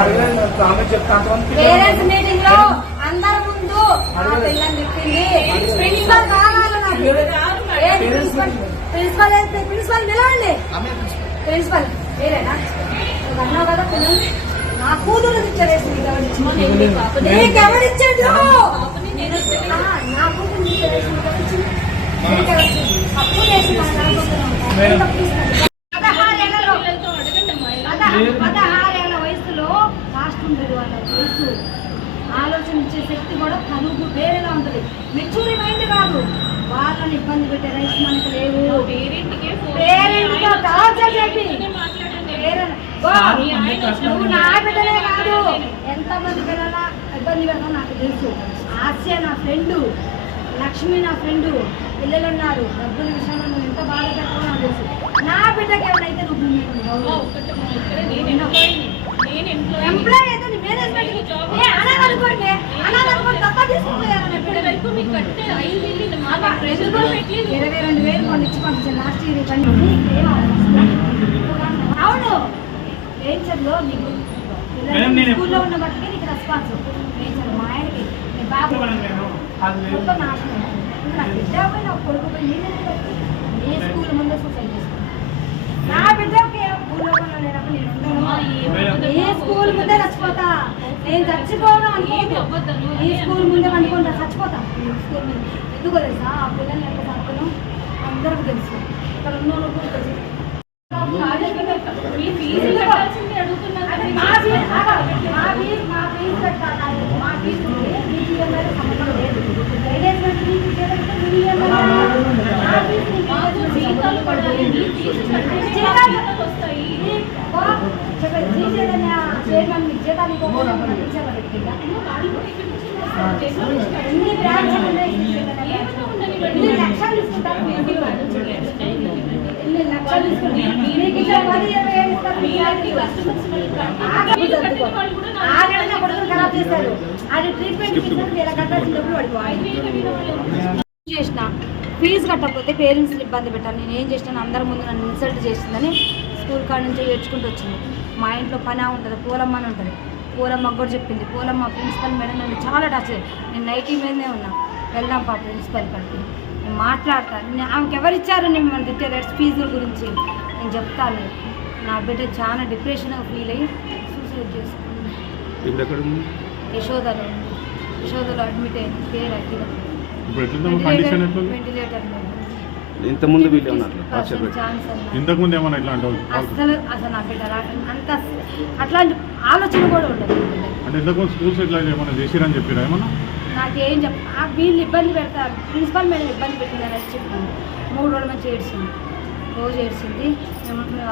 అడగద్దు. Parents meeting లో అందరి ముందు పిల్లని చెప్పింది ప్రిన్సిపల్ కావాలి నాకు. ప్రిన్సిపల్ నిలవండి. ప్రిన్సిపల్ వేరేనా అన్నావు కదా పిల్లలు నా కూతురు ఇచ్చారేసింది నీకెవరిచ్చాడు నా కూతురు తప్పు చేసి 16 ఏళ్ల వయసులో ఫాస్ట్ ఉంటుంది వాళ్ళ వయసు. ఆలోచించే శక్తి కూడా కనుగు వేరేగా ఉంటుంది. మెచ్యూరి మైండ్ కాదు. వాళ్ళని ఇబ్బంది పెట్టే రైట్స్ మనకు లేవు. నువ్వు నా బిడ్డలే కాదు ఎంతమంది పిల్లల ఇబ్బంది పెడతావు నాకు తెలుసు. ఆసియా నా ఫ్రెండ్, లక్ష్మి నా ఫ్రెండ్, పిల్లలు ఉన్నారు. డబ్బుల విషయంలో నువ్వు ఎంత బాధ పెట్టావో నాకు తెలుసు. నా బిడ్డకి ఎవరైతే నువ్వు ఎంప్లాయ్ అయితే మేనేజ్మెంట్ అనాలనుకోండి తప్ప తీసుకుంటారు. 22,000 కొన్ని ఇచ్చి పంపించాను లాస్ట్ ఇయర్. అవును నేచర్లో నీకు స్కూల్లో ఉన్న బట్టికే నీకు రెస్పాన్స్. నేచర్ మా ఆయనకి నీ బాబు మొత్తం నాశనం. నా బిడ్డ పోయి నా కొడుకు పోయి నీ స్కూల్ ముందే సూసైడ్ చేసుకున్నాను. నా బిడ్డకి స్కూల్లో లేనప్పుడు నేను ఉండను. ఏ స్కూల్ ముందే చచ్చిపోతా. నేను చచ్చిపోవడం అనుకోవద్దు. ఈ స్కూల్ ముందే అనుకుంటా చచ్చిపోతా. స్కూల్ మీద ఎందుకో తెలుసా ఆ పిల్లల్ని ఎంత చదువుతాను అందరికీ తెలుసు. ఇక్కడ ఉన్న వాళ్ళకు తెలుసు. చేసిన ఫీజు కట్టకపోతే పేరెంట్స్ ఇబ్బంది పెట్టాను. నేను ఏం చేసినాను అందరి ముందు నన్ను ఇన్సల్ట్ చేసిందని స్కూల్ కాడ నుంచి ఏడ్చుకుంటూ వచ్చింది. మా ఇంట్లో పని ఉంటుంది, పూలమ్మ అని ఉంటుంది. పూలమ్మకు కూడా చెప్పింది. పూలమ్మ ప్రిన్సిపల్ మేడం నన్ను చాలా టచ్. నేను నైటీ మీదనే ఉన్నా. వెళ్దాం పా ప్రిన్సిపల్ కాడికి, నేను మాట్లాడతాను. ఆమెకి ఎవరు ఇచ్చారు మిమ్మల్ని తిట్టారు ఫీజుల గురించి నేను చెప్తాను. నా బిడ్డ చాలా డిప్రెషన్గా ఫీల్ అయ్యి సూసైడ్ చేసుకుంది. యశోదలో అడ్మిట్ అయింది. పేరు అఖిల. వెంటిలేటర్ ఇంతకుముందు అసలు నా బిడ్డ అంత అట్లాంటి ఆలోచన కూడా ఉండదు. నాకేం వీళ్ళు ఇబ్బంది పెడతారు. ప్రిన్సిపల్ మేడం ఇబ్బంది పెట్టిందని చెప్పింది. 3 రోజుల నుంచి ఏడ్చింది. రోజు ఏడ్చింది.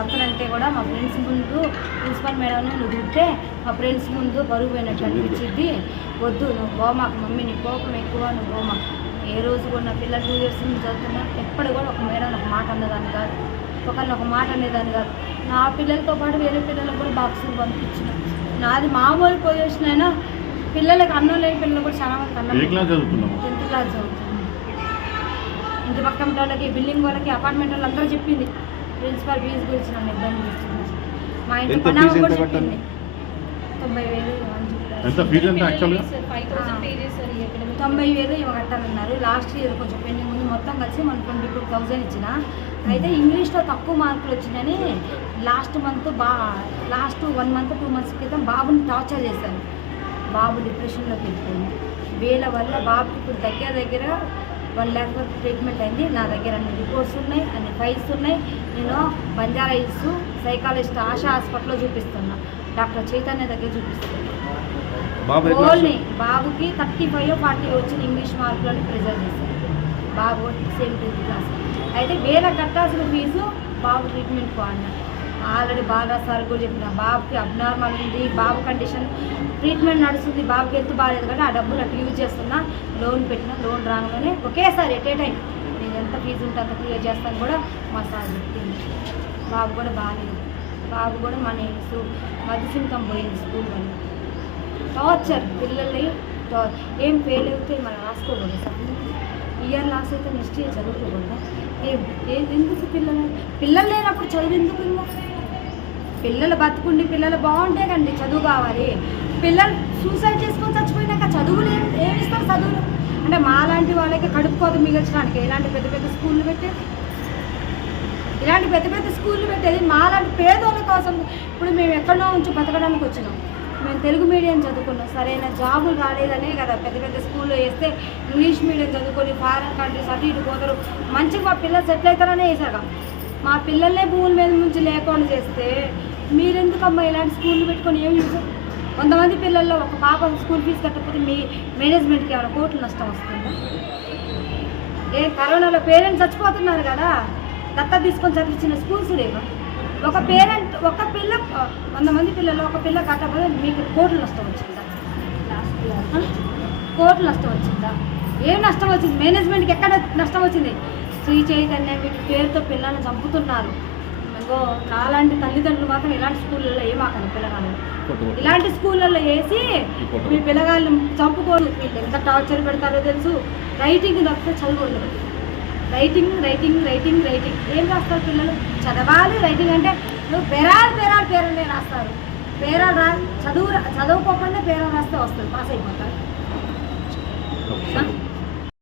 అక్కడంటే కూడా మా ఫ్రెండ్స్ ముందు ప్రిన్సిపల్ మేడంని నువ్వు తింటే మా ఫ్రెండ్స్ ముందు బరువు పోయినట్టు అనిపించింది. వద్దు నువ్వు పోమాకు మమ్మీ, నీ కోపం ఎక్కువ, నువ్వు పోమాకు. ఏ రోజు కూడా నా పిల్లలు 2 years నుంచి చదువుతున్నా ఎప్పుడు కూడా ఒక మేడం ఒక మాట అనేదాన్ని కాదు, ఒకరిని ఒక మాట అనేదాన్ని కాదు. నా పిల్లలతో పాటు వేరే పిల్లలకు కూడా బాక్సులు పంపించిన. నాది మామూలు పొజిషన్ అయినా పిల్లలకి అన్నం లేని పిల్లలు కూడా చాలా మంది అన్నం 10th క్లాస్ చదువుతున్నాను. ఇంటి పక్కన వాళ్ళకి, బిల్డింగ్ వాళ్ళకి, అపార్ట్మెంట్ వాళ్ళు అందరూ చెప్పింది ప్రిన్సిపల్ ఫీజు గురించి నన్ను ఇబ్బంది చేస్తుంది. మా ఇంటి పని కూడా చెప్పింది 90,000 ఇవి కట్టాలన్నారు. లాస్ట్ ఇయర్ కొంచెం పెండింగ్ ఉంది. మొత్తం కలిసి మనం 22,000 ఇచ్చిన. అయితే ఇంగ్లీష్లో తక్కువ మార్కులు వచ్చినాయని లాస్ట్ 1 month 2 months క్రితం బాబుని టార్చర్ చేశాను. బాబు డిప్రెషన్లోకి వెళ్ళిపోయింది. వీళ్ళ వల్ల బాబుకి ఇప్పుడు దగ్గర 1 lakh వరకు ట్రీట్మెంట్ అయింది. నా దగ్గర అన్ని రిపోర్ట్స్ ఉన్నాయి, అన్ని ఫైల్స్ ఉన్నాయి. నేను బంజారా హిల్స్ సైకాలజిస్ట్ ఆశా హాస్పిటల్లో చూపిస్తున్నా. డాక్టర్ చైతన్య దగ్గర చూపిస్తున్నాను. ఓన్లీ బాబుకి 35 or 40 వచ్చిన ఇంగ్లీష్ మార్కులని ప్రిజర్వ్ చేశారు. బాబు 10th క్లాస్. అయితే వేల కట్టాల్సిన ఫీజు బాబు ట్రీట్మెంట్ అన్నారు. ఆల్రెడీ బాగా సార్ కూడా చెప్పిన బాబుకి అబ్నార్మల్ ఉంది, బాబు కండిషన్ ట్రీట్మెంట్ నడుస్తుంది, బాబుకి హెల్త్ బాగాలేదు కానీ ఆ డబ్బులు అట్లా యూజ్ చేస్తున్నా. లోన్ పెట్టిన, లోన్ రాగానే ఒకేసారి ఎట్ ఏ టైం నేను ఎంత ఫీజు ఉంటే అంత క్లియర్ చేస్తాను కూడా మా సార్ చెప్పింది. బాబు కూడా బాగాలేదు. బాబు కూడా మన మధ్యసింకం పోయింది. స్కూల్ వల్ల టార్చర్. పిల్లల్ని ఏం ఫెయిల్ అయితే మనం రాసుకోకూడదు. ఇయర్ లాస్ అయితే నెక్స్ట్ ఇయర్ చదువుకోకూడదు. ఎందుకు పిల్లలు లేనప్పుడు చదువు ఎందుకు? ఇంకా పిల్లలు బతుకుండి పిల్లలు బాగుంటే కండి చదువు కావాలి. పిల్లలు సూసైడ్ చేసుకొని చచ్చిపోయినాక చదువులు ఏమి ఇస్తారు? చదువులు అంటే మాలాంటి వాళ్ళకి కడుపు కోత మిగల్చడానికి ఇలాంటి పెద్ద పెద్ద స్కూళ్ళు పెట్టేది, ఇలాంటి పెద్ద పెద్ద స్కూళ్ళు పెట్టేది మాలాంటి పేదోళ్ళ కోసం. ఇప్పుడు మేము ఎక్కడో ఉంచి బతకడానికి వచ్చినాం, మేము తెలుగు మీడియం చదువుకున్నాం, సరైన జాబులు రాలేదనే కదా పెద్ద పెద్ద స్కూల్లో వేస్తే ఇంగ్లీష్ మీడియం చదువుకొని ఫారెన్ కంట్రీస్ అటు ఇటు పోతారు, మంచిగా మా పిల్లలు సెటిల్ అవుతారనే వేసాక మా పిల్లల్నే భూముల మీద నుంచి లేకుండా చేస్తే మీరెందుకమ్మా ఇలాంటి స్కూళ్ళు పెట్టుకొని ఏం యూజ్? కొంతమంది పిల్లల్లో ఒక పాప స్కూల్ ఫీజు కట్టకపోతే మీ మేనేజ్మెంట్కి ఏమైనా కోట్లు నష్టం వస్తుందా? కరోనాలో పేరెంట్స్ చచ్చిపోతున్నారు కదా, దత్తా తీసుకొని చదివించిన స్కూల్స్ లేవా? ఒక పేరెంట్ ఒక పిల్ల 100 మంది పిల్లలు ఒక పిల్ల కట్టకపోతే మీకు కోట్లు నష్టం వచ్చిందా? కోట్లు నష్టం వచ్చిందా? ఏం నష్టం వచ్చింది? మేనేజ్మెంట్కి ఎక్కడ నష్టం వచ్చింది? శ్రీ చైతన్య వీటి పేరుతో పిల్లల్ని చంపుతున్నారు. ఇంకో నాలాంటి తల్లిదండ్రులు మాత్రం ఇలాంటి స్కూళ్ళల్లో ఏమాకండి పిల్లగాళ్ళు, ఇలాంటి స్కూళ్ళల్లో వేసి మీ పిల్లగాళ్ళు చంపుకోరు. వీళ్ళు ఎంత టార్చర్ పెడతారో తెలుసు. రైటింగ్ తప్పితే చదువు ఉండదు. రైటింగ్ రైటింగ్ రైటింగ్ రైటింగ్ ఏం రాస్తారు పిల్లలు? చదవాలి. రైటింగ్ అంటే నువ్వు పేరాలే రాస్తారు. పేరాలు చదువుకోకుండా పేరాలు రాస్తే వస్తుంది, పాస్ అయిపోతారు.